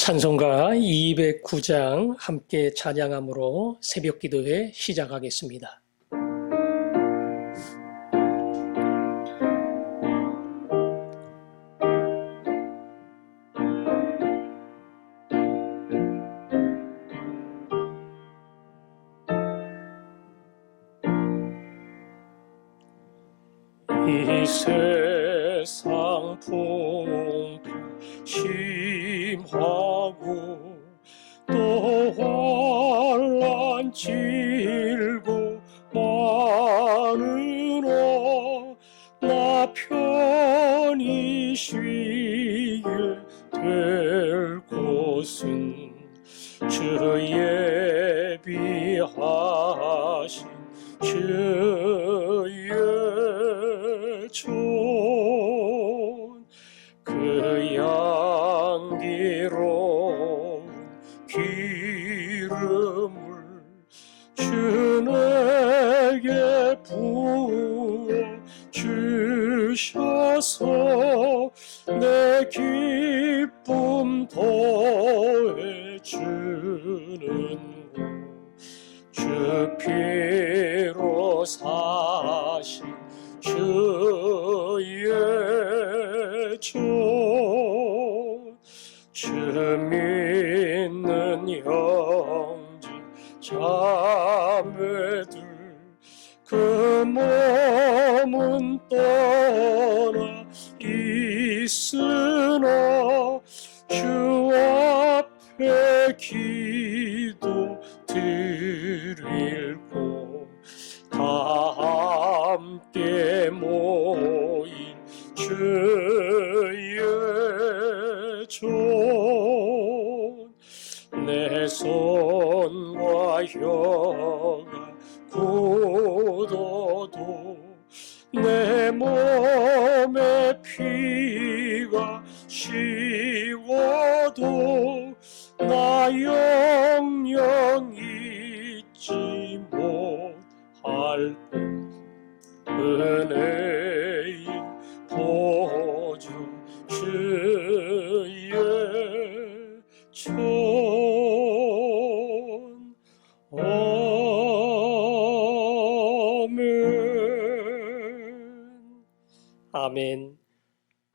찬송가 209장 함께 찬양함으로 새벽기도회 시작하겠습니다. 이 세상 풍파심하고 또 환난 질고 많으나 나 편히 쉬게 될 곳은 주 예비하신 주의 촌 그 향기로운 기름을 주에게 부어 주셔서 내 기쁨 더해 주는 주 피로 사신 주의 촌 주 믿는 형제 자매들 그 몸은 떠나 있으나 주 앞에 기도 드릴 곳 다 함께 모인 주의 촌 내 손과 혀가 굳어도 내 몸에 피가 식어도 나 영영 잊지 못할 은혜의 보주 주의 촌 아멘. 아멘.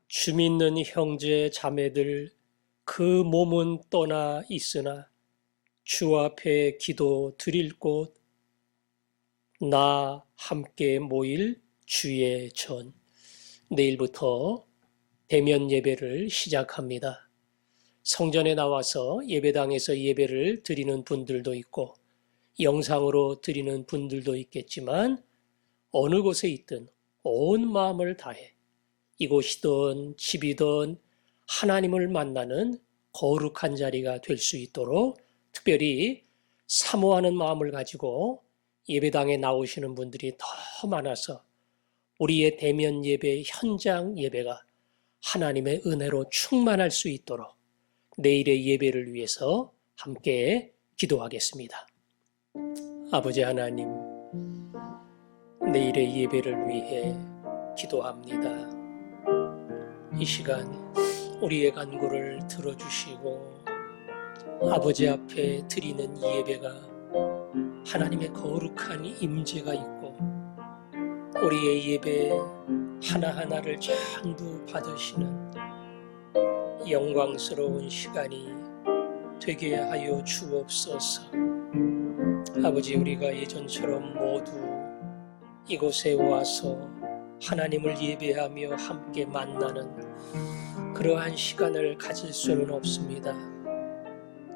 주 믿는 형제 자매들 그 몸은 떠나 있으나 주 앞에 기도 드릴 곳 나 함께 모일 주의 전. 내일부터 대면 예배를 시작합니다. 성전에 나와서 예배당에서 예배를 드리는 분들도 있고 영상으로 드리는 분들도 있겠지만 어느 곳에 있든 온 마음을 다해 이곳이든 집이든 하나님을 만나는 거룩한 자리가 될 수 있도록 특별히 사모하는 마음을 가지고 예배당에 나오시는 분들이 더 많아서 우리의 대면 예배, 현장 예배가 하나님의 은혜로 충만할 수 있도록 내일의 예배를 위해서 함께 기도하겠습니다. 아버지 하나님, 내일의 예배를 위해 기도합니다. 이 시간 우리의 간구를 들어주시고 아버지 앞에 드리는 이 예배가 하나님의 거룩한 임재가 있고 우리의 예배 하나하나를 전부 받으시는 영광스러운 시간이 되게 하여 주옵소서. 아버지, 우리가 예전처럼 모두 이곳에 와서 하나님을 예배하며 함께 만나는 그러한 시간을 가질 수는 없습니다.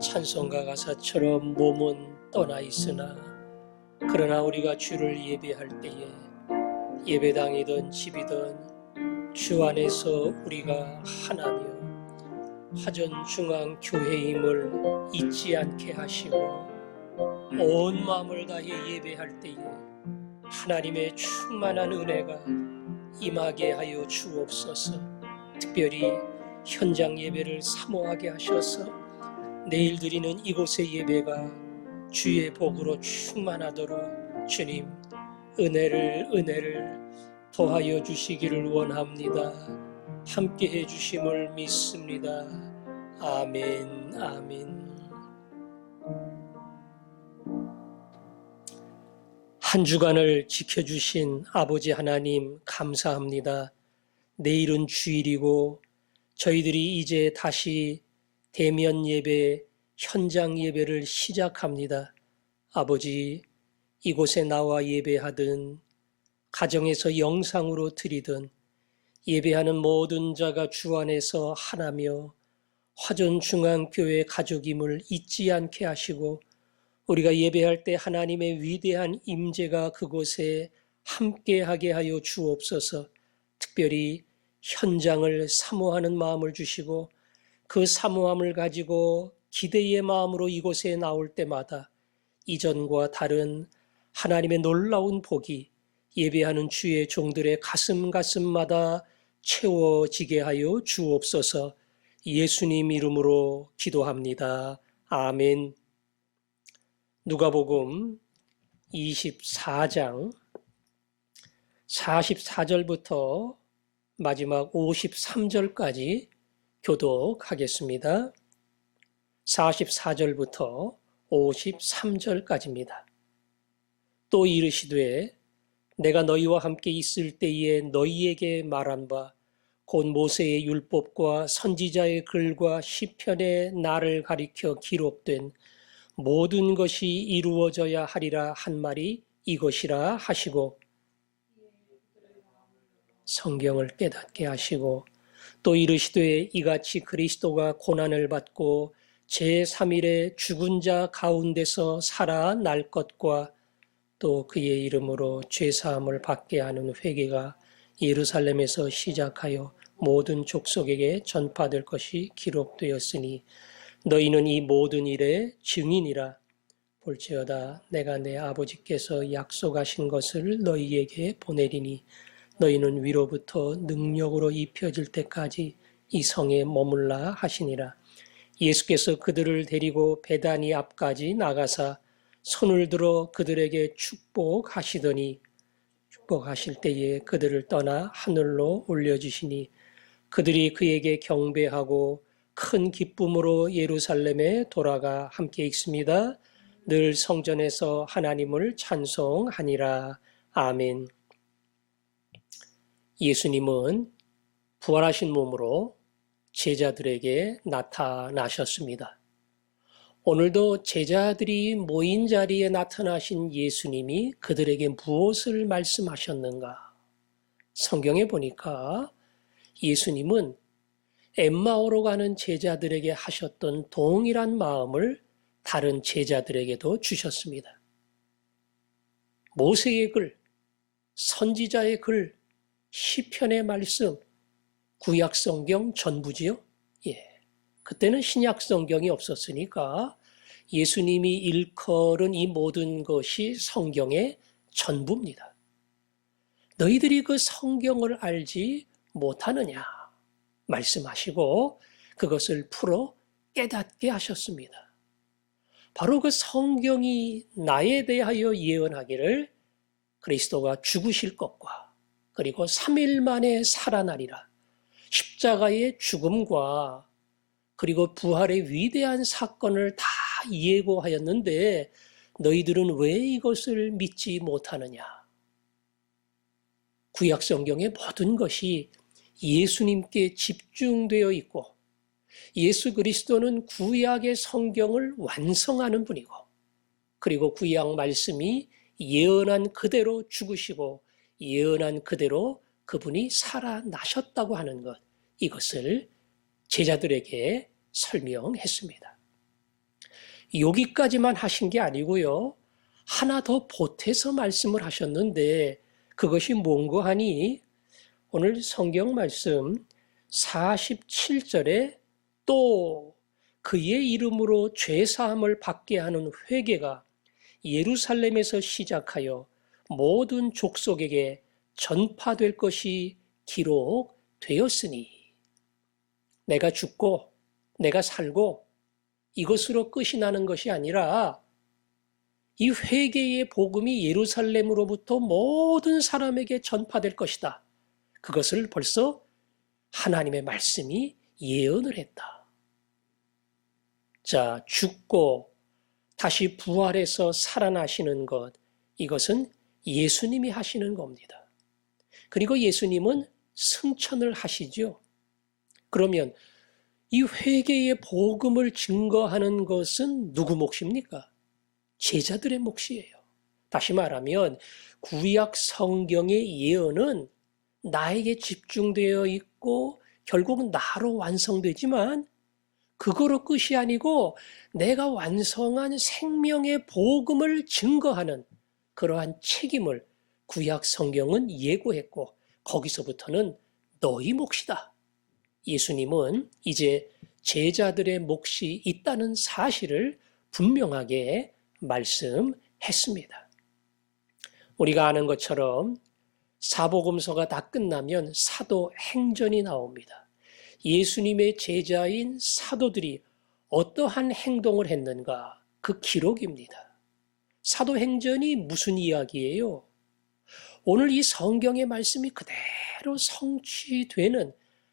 찬송가 가사처럼 몸은 떠나 있으나 그러나 우리가 주를 예배할 때에 예배당이든 집이든 주 안에서 우리가 하나며 화전중앙교회임을 잊지 않게 하시고 온 마음을 다해 예배할 때에 하나님의 충만한 은혜가 임하게 하여 주옵소서. 특별히 현장 예배를 사모하게 하셔서 내일 드리는 이곳의 예배가 주의 복으로 충만하도록 주님 은혜를 더하여 주시기를 원합니다. 함께 해주심을 믿습니다. 아멘, 아멘. 한 주간을 지켜주신 아버지 하나님 감사합니다. 내일은 주일이고 저희들이 이제 다시 대면 예배, 현장 예배를 시작합니다. 아버지, 이곳에 나와 예배하든 가정에서 영상으로 드리든 예배하는 모든 자가 주 안에서 하나며 화전중앙교회 가족임을 잊지 않게 하시고 우리가 예배할 때 하나님의 위대한 임재가 그곳에 함께하게 하여 주옵소서. 특별히 현장을 사모하는 마음을 주시고 그 사모함을 가지고 기대의 마음으로 이곳에 나올 때마다 이전과 다른 하나님의 놀라운 복이 예배하는 주의 종들의 가슴마다 채워지게 하여 주옵소서. 예수님 이름으로 기도합니다. 아멘. 누가복음 24장 44절부터 마지막 53절까지 교독하겠습니다. 44절부터 53절까지입니다. 또 이르시되 내가 너희와 함께 있을 때에 너희에게 말한 바 곧 모세의 율법과 선지자의 글과 시편의 나를 가리켜 기록된 모든 것이 이루어져야 하리라 한 말이 이것이라 하시고 성경을 깨닫게 하시고 또 이르시되 이같이 그리스도가 고난을 받고 제3일에 죽은 자 가운데서 살아날 것과 또 그의 이름으로 죄사함을 받게 하는 회개가 예루살렘에서 시작하여 모든 족속에게 전파될 것이 기록되었으니 너희는 이 모든 일의 증인이라. 볼지어다 내가 내 아버지께서 약속하신 것을 너희에게 보내리니 너희는 위로부터 능력으로 입혀질 때까지 이 성에 머물라 하시니라. 예수께서 그들을 데리고 베다니 앞까지 나가사 손을 들어 그들에게 축복하시더니 축복하실 때에 그들을 떠나 하늘로 올려주시니 그들이 그에게 경배하고 큰 기쁨으로 예루살렘에 돌아가 함께 있습니다. 늘 성전에서 하나님을 찬송하니라. 아멘. 예수님은 부활하신 몸으로 제자들에게 나타나셨습니다. 오늘도 제자들이 모인 자리에 나타나신 예수님이 그들에게 무엇을 말씀하셨는가? 성경에 보니까 예수님은 엠마오로 가는 제자들에게 하셨던 동일한 마음을 다른 제자들에게도 주셨습니다. 모세의 글, 선지자의 글, 시편의 말씀, 구약 성경 전부지요? 예. 그때는 신약 성경이 없었으니까 예수님이 일컬은 이 모든 것이 성경의 전부입니다. 너희들이 그 성경을 알지 못하느냐 말씀하시고 그것을 풀어 깨닫게 하셨습니다. 바로 그 성경이 나에 대하여 예언하기를 그리스도가 죽으실 것과 그리고 3일 만에 살아나리라. 십자가의 죽음과 그리고 부활의 위대한 사건을 다 예고하였는데 너희들은 왜 이것을 믿지 못하느냐? 구약 성경의 모든 것이 예수님께 집중되어 있고 예수 그리스도는 구약의 성경을 완성하는 분이고 그리고 구약 말씀이 예언한 그대로 죽으시고 예언한 그대로 그분이 살아나셨다고 하는 것, 이것을 제자들에게 설명했습니다. 여기까지만 하신 게 아니고요. 하나 더 보태서 말씀을 하셨는데 그것이 뭔고 하니 오늘 성경 말씀 47절에 또 그의 이름으로 죄사함을 받게 하는 회개가 예루살렘에서 시작하여 모든 족속에게 전파될 것이 기록되었으니 내가 죽고 내가 살고 이것으로 끝이 나는 것이 아니라 이 회개의 복음이 예루살렘으로부터 모든 사람에게 전파될 것이다. 그것을 벌써 하나님의 말씀이 예언을 했다. 자, 죽고 다시 부활해서 살아나시는 것, 이것은 예수님이 하시는 겁니다. 그리고 예수님은 승천을 하시죠. 그러면 이 회개의 복음을 증거하는 것은 누구 몫입니까? 제자들의 몫이에요. 다시 말하면 구약 성경의 예언은 나에게 집중되어 있고 결국은 나로 완성되지만 그거로 끝이 아니고 내가 완성한 생명의 복음을 증거하는 그러한 책임을 구약 성경은 예고했고 거기서부터는 너희 몫이다. 예수님은 이제 제자들의 몫이 있다는 사실을 분명하게 말씀했습니다. 우리가 아는 것처럼 사복음서가 다 끝나면 사도행전이 나옵니다. 예수님의 제자인 사도들이 어떠한 행동을 했는가? 그 기록입니다. 사도행전이 무슨 이야기예요? 오늘 이 성경의 말씀이 그대로 성취되는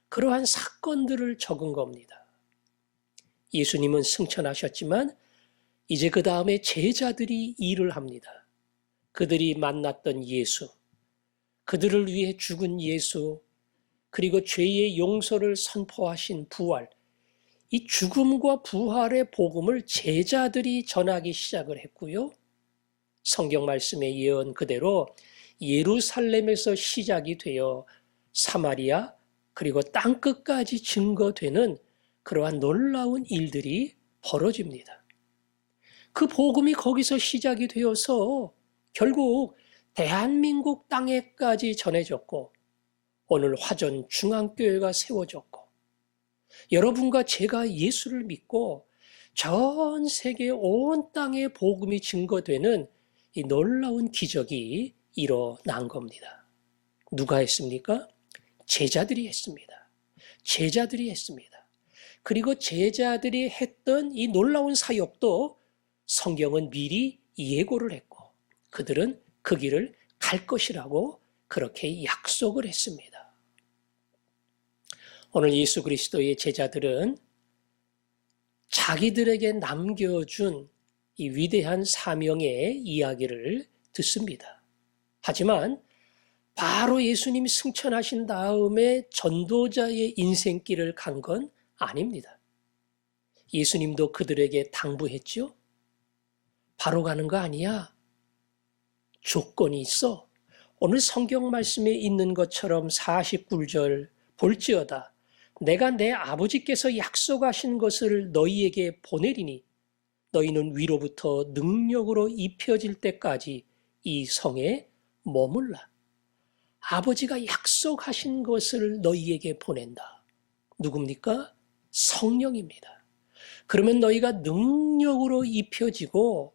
그러한 사건들을 적은 겁니다. 예수님은 승천하셨지만 이제 그 다음에 제자들이 일을 합니다. 그들이 만났던 예수, 그들을 위해 죽은 예수, 그리고 죄의 용서를 선포하신 부활, 이 죽음과 부활의 복음을 제자들이 전하기 시작을 했고요. 성경 말씀의 예언 그대로 예루살렘에서 시작이 되어 사마리아 그리고 땅끝까지 증거되는 그러한 놀라운 일들이 벌어집니다. 그 복음이 거기서 시작이 되어서 결국 대한민국 땅에까지 전해졌고 오늘 화전 중앙교회가 세워졌고 여러분과 제가 예수를 믿고 전 세계 온 땅에 복음이 증거되는 이 놀라운 기적이 일어난 겁니다. 누가 했습니까? 제자들이 했습니다. 제자들이 했습니다. 그리고 제자들이 했던 이 놀라운 사역도 성경은 미리 예고를 했고 그들은 그 길을 갈 것이라고 그렇게 약속을 했습니다. 오늘 예수 그리스도의 제자들은 자기들에게 남겨준 이 위대한 사명의 이야기를 듣습니다. 하지만 바로 예수님이 승천하신 다음에 전도자의 인생길을 간 건 아닙니다. 예수님도 그들에게 당부했죠. 바로 가는 거 아니야. 조건이 있어. 오늘 성경 말씀에 있는 것처럼 49절 볼지어다. 내가 내 아버지께서 약속하신 것을 너희에게 보내리니 너희는 위로부터 능력으로 입혀질 때까지 이 성에 머물라. 아버지가 약속하신 것을 너희에게 보낸다. 누굽니까? 성령입니다. 그러면 너희가 능력으로 입혀지고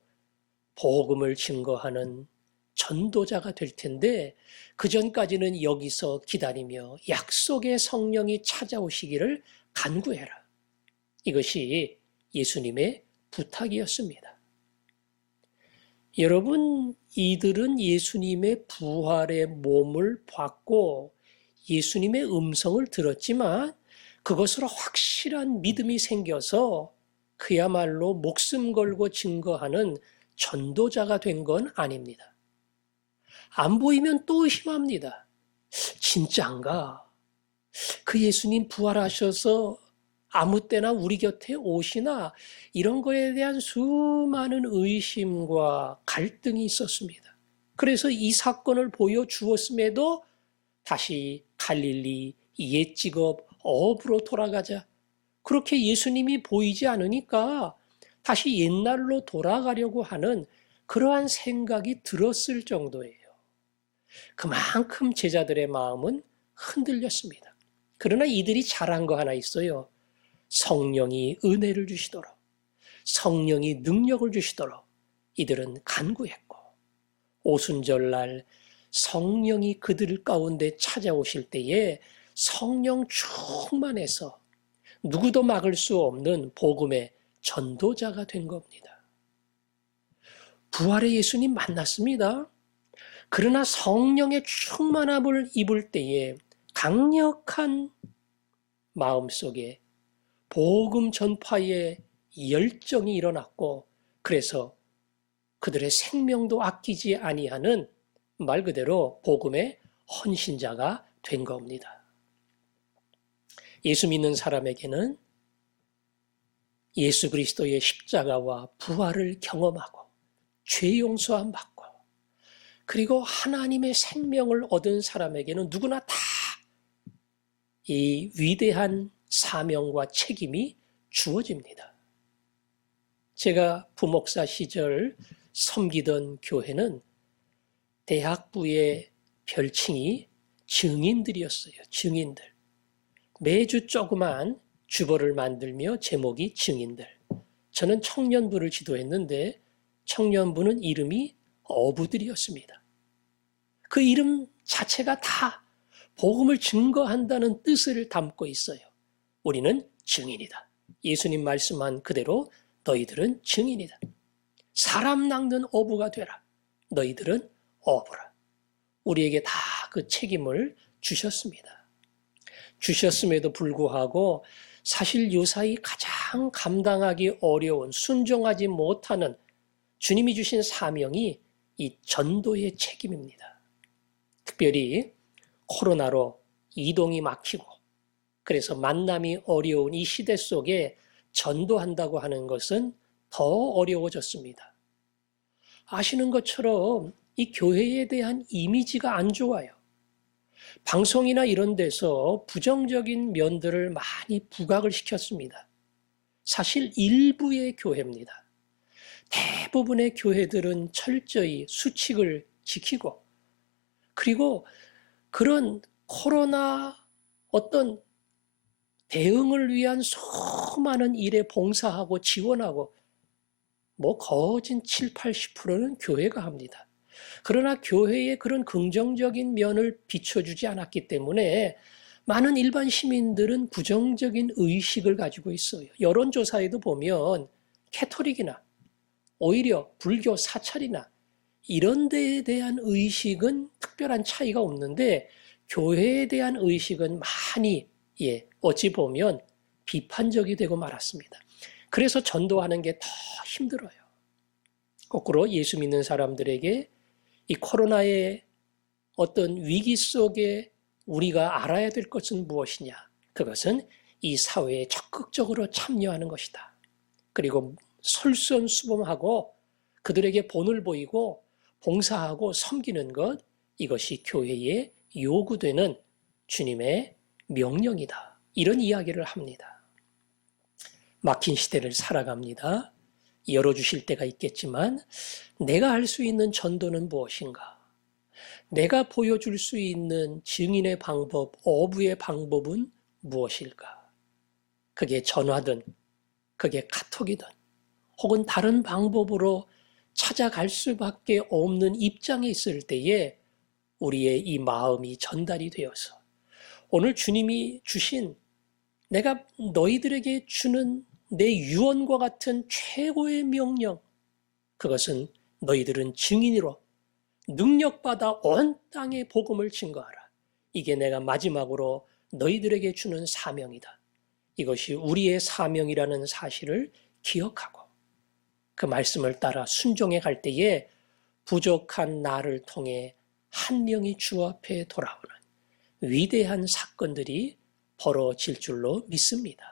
복음을 증거하는 전도자가 될 텐데 그 전까지는 여기서 기다리며 약속의 성령이 찾아오시기를 간구해라. 이것이 예수님의 부탁이었습니다. 여러분, 이들은 예수님의 부활의 몸을 받고 예수님의 음성을 들었지만 그것으로 확실한 믿음이 생겨서 그야말로 목숨 걸고 증거하는 전도자가 된 건 아닙니다. 안 보이면 또 의심합니다. 진짜인가? 그 예수님 부활하셔서 아무 때나 우리 곁에 오시나? 이런 거에 대한 수많은 의심과 갈등이 있었습니다. 그래서 이 사건을 보여주었음에도 다시 갈릴리 옛 직업 업으로 돌아가자. 그렇게 예수님이 보이지 않으니까 다시 옛날로 돌아가려고 하는 그러한 생각이 들었을 정도예요. 그만큼 제자들의 마음은 흔들렸습니다. 그러나 이들이 잘한 거 하나 있어요. 성령이 은혜를 주시도록, 성령이 능력을 주시도록 이들은 간구했고 오순절날 성령이 그들 가운데 찾아오실 때에 성령 충만해서 누구도 막을 수 없는 복음의 전도자가 된 겁니다. 부활의 예수님 만났습니다. 그러나 성령의 충만함을 입을 때에 강력한 마음속에 복음 전파의 열정이 일어났고 그래서 그들의 생명도 아끼지 아니하는 말 그대로 복음의 헌신자가 된 겁니다. 예수 믿는 사람에게는 예수 그리스도의 십자가와 부활을 경험하고 죄 용서함 받고 그리고 하나님의 생명을 얻은 사람에게는 누구나 다 이 위대한 사명과 책임이 주어집니다. 제가 부목사 시절 섬기던 교회는 대학부의 별칭이 증인들이었어요. 증인들. 매주 조그만 주보를 만들며 제목이 증인들. 저는 청년부를 지도했는데 청년부는 이름이 어부들이었습니다. 그 이름 자체가 다 복음을 증거한다는 뜻을 담고 있어요. 우리는 증인이다. 예수님 말씀한 그대로 너희들은 증인이다. 사람 낚는 어부가 되라. 너희들은 어부라. 우리에게 다 그 책임을 주셨습니다. 주셨음에도 불구하고 사실 요사이 가장 감당하기 어려운 순종하지 못하는 주님이 주신 사명이 이 전도의 책임입니다. 특별히 코로나로 이동이 막히고 그래서 만남이 어려운 이 시대 속에 전도한다고 하는 것은 더 어려워졌습니다. 아시는 것처럼 이 교회에 대한 이미지가 안 좋아요. 방송이나 이런 데서 부정적인 면들을 많이 부각을 시켰습니다. 사실 일부의 교회입니다. 대부분의 교회들은 철저히 수칙을 지키고 그리고 그런 코로나 어떤 대응을 위한 수많은 일에 봉사하고 지원하고 거진 7, 80%는 교회가 합니다. 그러나 교회의 그런 긍정적인 면을 비춰주지 않았기 때문에 많은 일반 시민들은 부정적인 의식을 가지고 있어요. 여론조사에도 보면 캐토릭이나 오히려 불교 사찰이나 이런 데에 대한 의식은 특별한 차이가 없는데 교회에 대한 의식은 많이 어찌 보면 비판적이 되고 말았습니다. 그래서 전도하는 게 더 힘들어요. 거꾸로 예수 믿는 사람들에게 이 코로나의 어떤 위기 속에 우리가 알아야 될 것은 무엇이냐? 그것은 이 사회에 적극적으로 참여하는 것이다. 그리고 솔선수범하고 그들에게 본을 보이고 봉사하고 섬기는 것, 이것이 교회에 요구되는 주님의 명령이다. 이런 이야기를 합니다. 막힌 시대를 살아갑니다. 열어주실 때가 있겠지만 내가 할 수 있는 전도는 무엇인가? 내가 보여줄 수 있는 증인의 방법, 어부의 방법은 무엇일까? 그게 전화든 그게 카톡이든 혹은 다른 방법으로 찾아갈 수밖에 없는 입장에 있을 때에 우리의 이 마음이 전달이 되어서 오늘 주님이 주신 내가 너희들에게 주는 내 유언과 같은 최고의 명령, 그것은 너희들은 증인으로 능력받아 온 땅에 복음을 증거하라. 이게 내가 마지막으로 너희들에게 주는 사명이다. 이것이 우리의 사명이라는 사실을 기억하고 그 말씀을 따라 순종해 갈 때에 부족한 나를 통해 한 명이 주 앞에 돌아오는 위대한 사건들이 벌어질 줄로 믿습니다.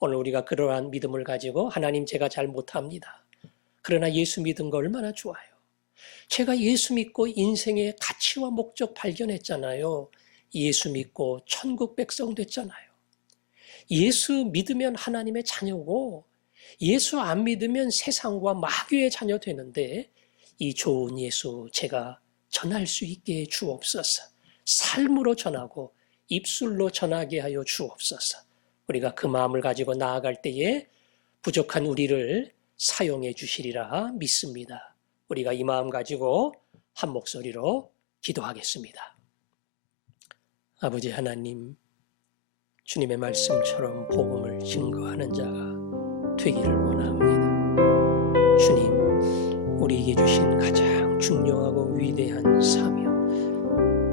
오늘 우리가 그러한 믿음을 가지고 하나님 제가 잘 못합니다. 그러나 예수 믿은 거 얼마나 좋아요. 제가 예수 믿고 인생의 가치와 목적 발견했잖아요. 예수 믿고 천국 백성 됐잖아요. 예수 믿으면 하나님의 자녀고 예수 안 믿으면 세상과 마귀의 자녀 되는데 이 좋은 예수 제가 전할 수 있게 주옵소서. 삶으로 전하고 입술로 전하게 하여 주옵소서. 우리가 그 마음을 가지고 나아갈 때에 부족한 우리를 사용해 주시리라 믿습니다. 우리가 이 마음 가지고 한 목소리로 기도하겠습니다. 아버지 하나님, 주님의 말씀처럼 복음을 증거하는 자가 되기를 원합니다. 주님, 우리에게 주신 가장 중요하고 위대한 사명,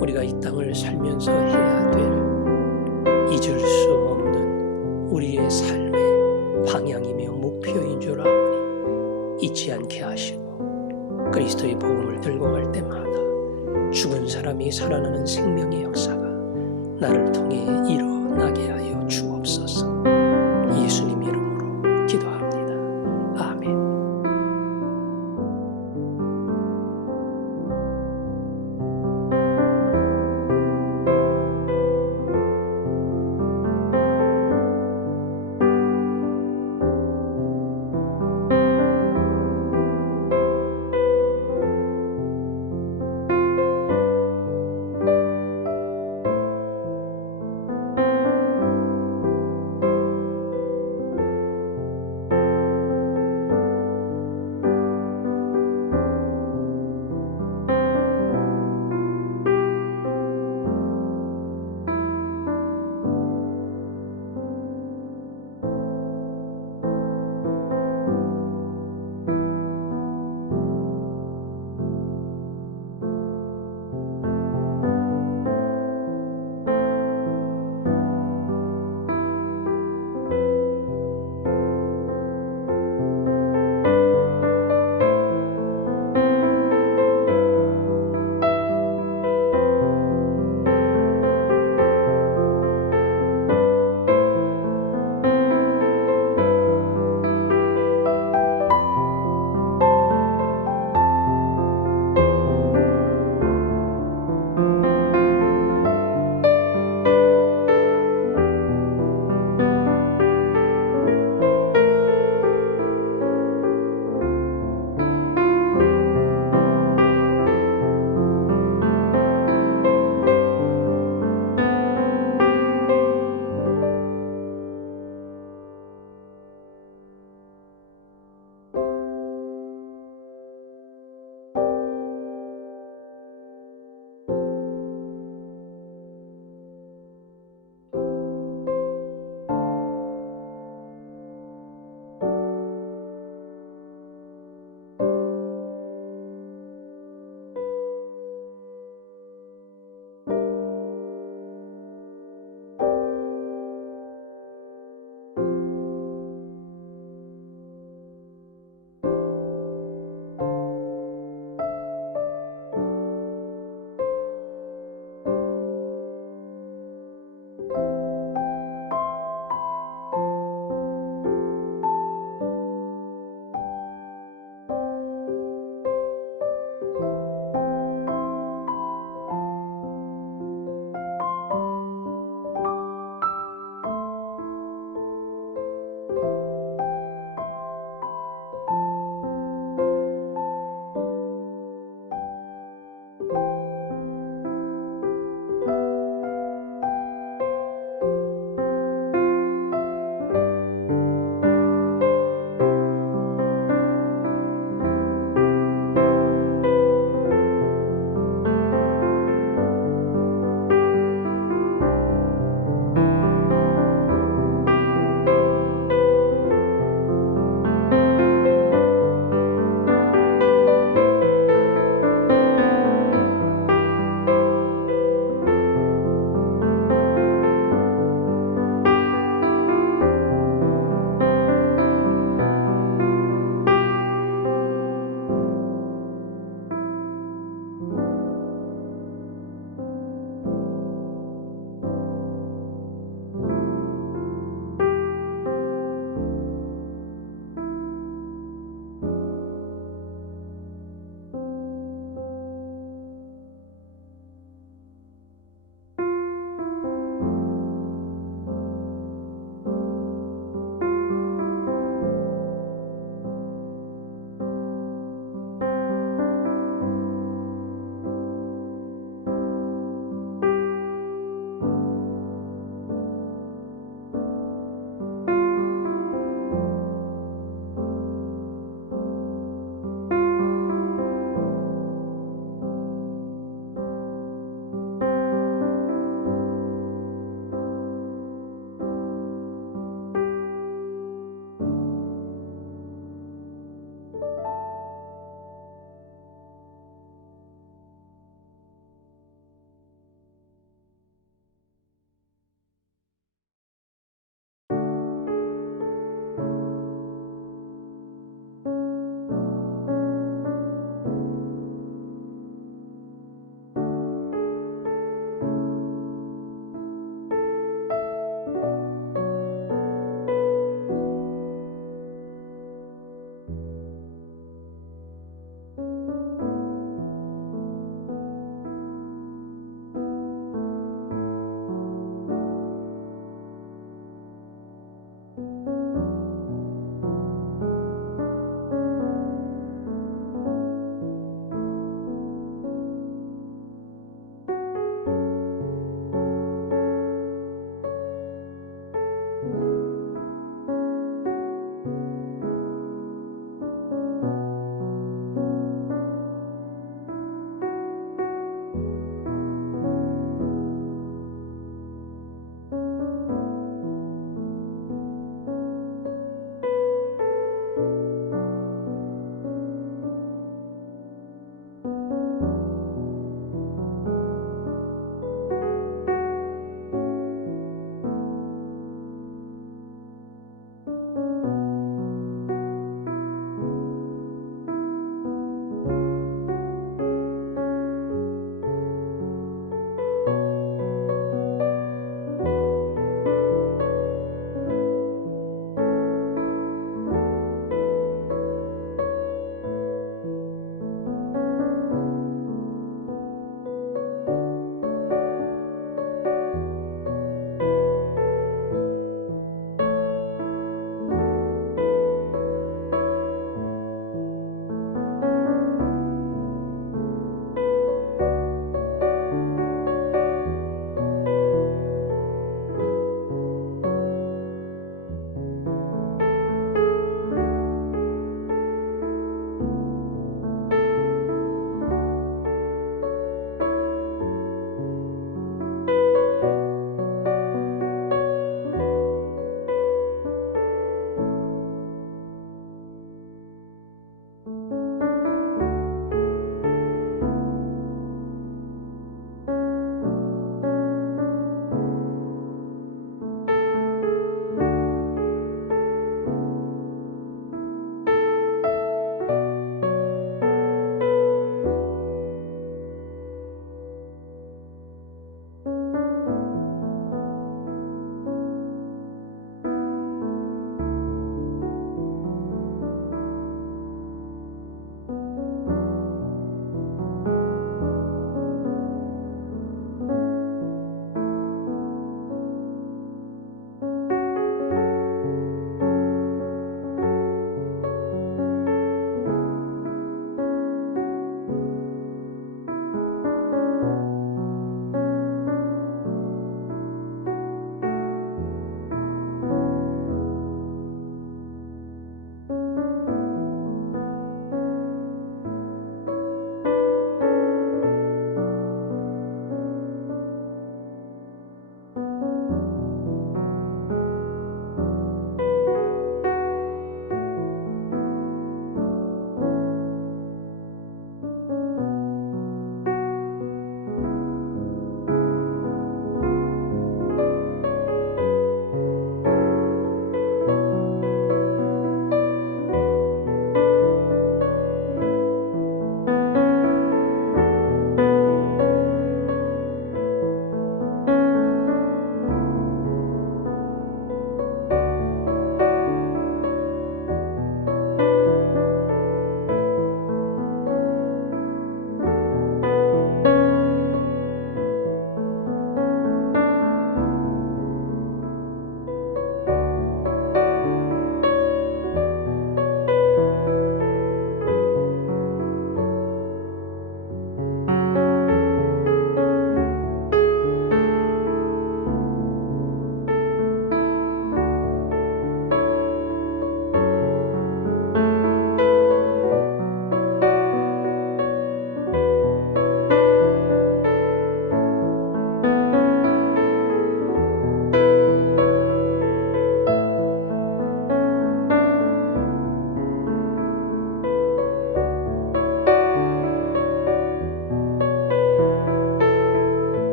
우리가 이 땅을 살면서 해야 될 잊을 수 없는 우리의 삶의 방향이며 목표인 줄 아오니 잊지 않게 하시고 그리스도의 복음을 들고 갈 때마다 죽은 사람이 살아나는 생명의 역사가 나를 통해 일어나게 하여 주옵소서. 예수님 이름